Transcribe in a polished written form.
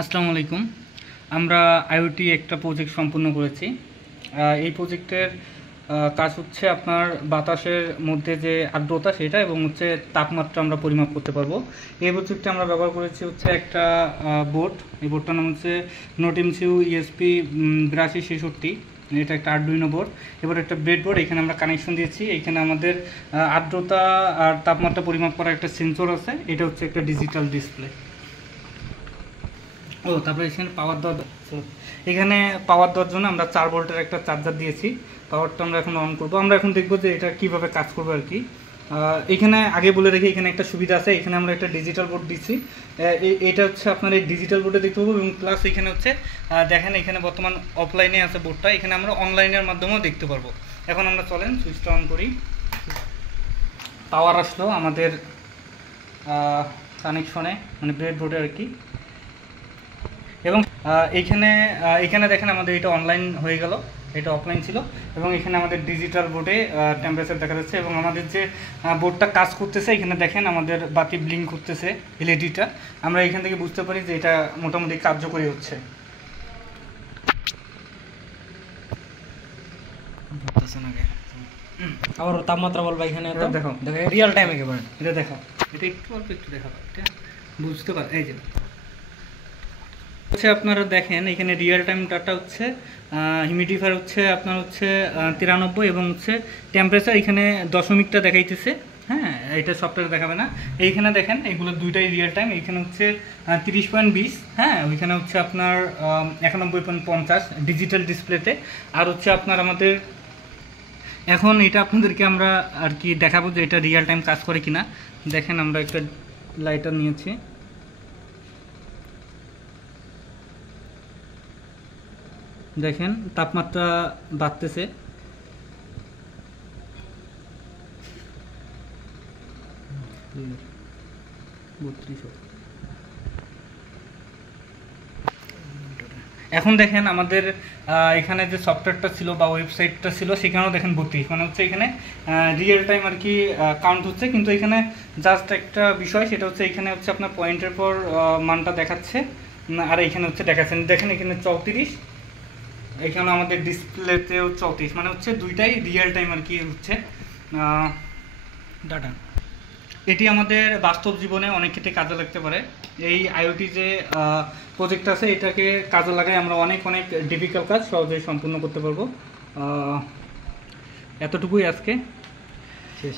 আসসালামু আলাইকুম। আমরা আইওটি একটা প্রজেক্ট সম্পূর্ণ করেছি। এই প্রজেক্টের কাজ হচ্ছে আপনার বাতাসের মধ্যে যে আর্দ্রতা সেটা এবং হচ্ছে তাপমাত্রা আমরা পরিমাপ করতে পারবো। এই প্রজেক্টে আমরা ব্যবহার করেছি হচ্ছে একটা বোর্ড। এই বোর্ডটার নাম হচ্ছে নোটিমসিউ ইএসপি 8266। এটা একটা আরডুইনো বোর্ড। এবার একটা ব্রেড বোর্ড, এখানে আমরা কানেকশন দিয়েছি। এখানে আমাদের আর্দ্রতা আর তাপমাত্রা পরিমাপ করার একটা সেন্সর আছে। এটা হচ্ছে একটা ডিজিটাল ডিসপ্লে। তারপরে এখানে পাওয়ার দেওয়ার জন্য আমরা 4 ভোল্টের একটা চার্জার দিয়েছি। পাওয়ারটা আমরা এখন অন করবো। আমরা এখন দেখবো যে এটা কিভাবে কাজ করবে আর কি। এখানে আগে বলে রেখে এখানে একটা সুবিধা আছে। এখানে আমরা একটা ডিজিটাল বোর্ড দিচ্ছি। এটা হচ্ছে আপনার এই ডিজিটাল বোর্ডে দেখতে পাবো এবং প্লাস এখানে হচ্ছে দেখেন এখানে বর্তমান অফলাইনে আছে বোর্ডটা, এখানে আমরা অনলাইনের মাধ্যমেও দেখতে পারবো। এখন আমরা চলেন সুইচটা অন করি। পাওয়ার আসলো আমাদের কানেকশনে, মানে ব্রেড বোর্ডে আর কি। এবং এইখানে দেখেন আমাদের এটা অনলাইন হয়ে গেল, এটা অফলাইন ছিল। এবং এখানে আমাদের ডিজিটাল বোর্ডে টেম্পারেচার দেখা যাচ্ছে এবং আমাদের যে বোর্ডটা কাজ করতেছে এখানে দেখেন আমাদের বাতি ব্লিঙ্ক করতেছে এলইডিটা। আমরা এখান থেকে বুঝতে পারি যে এটা মোটামুটি কার্যকরী হচ্ছে। আবার তাপমাত্রা বলবা এখানে দেখো রিয়েল টাইম একেবারে এটা দেখো, এটা অল্প একটু দেখাবো, এটা বুঝতে পার। এই যে হচ্ছে আপনারা দেখেন এখানে রিয়েল টাইম ডাটা হচ্ছে, হিউমিডিফায়ার হচ্ছে আপনার হচ্ছে 93 এবং হচ্ছে টেম্পারেচার এখানে দশমিকটা দেখাইতেছে। হ্যাঁ, এটা সফটওয়্যার দেখাবে না। এইখানে দেখেন এগুলো দুইটাই রিয়েল টাইম। এইখানে হচ্ছে 30.20, হ্যাঁ, ওইখানে হচ্ছে আপনার 91.50 ডিজিটাল ডিসপ্লেতে। আর হচ্ছে আপনার আমাদের এখন এটা আপনাদেরকে আমরা আর কি দেখাবো যে এটা রিয়েল টাইম কাজ করে কিনা। দেখেন আমরা একটা লাইটার নিয়েছি, দেখেন তাপমাত্রা বাড়তেছে। এখন দেখেন আমাদের এখানে যে সফটওয়্যারটা ছিল বা ওয়েবসাইটটা ছিল সেখানেও দেখেন 32, মানে হচ্ছে এখানে রিয়েল টাইম আর কি কাউন্ট হচ্ছে। কিন্তু এখানে জাস্ট একটা বিষয়, সেটা হচ্ছে এখানে হচ্ছে আপনার পয়েন্টের পর মানটা দেখাচ্ছে, আর এখানে হচ্ছে দেখাচ্ছেন দেখেন এখানে 34, এখানে আমাদের ডিসপ্লেতেও 34, মানে হচ্ছে দুইটাই রিয়েল টাইম আর কি হচ্ছে ডাটা। এটি আমাদের বাস্তব জীবনে অনেক ক্ষেত্রে কাজে লাগতে পারে। এই আইওটি যে প্রজেক্ট আছে এটাকে কাজে লাগাই আমরা অনেক ডিফিকাল্ট কাজ সহজেই সম্পূর্ণ করতে পারবো। এতটুকুই আজকে শেষ।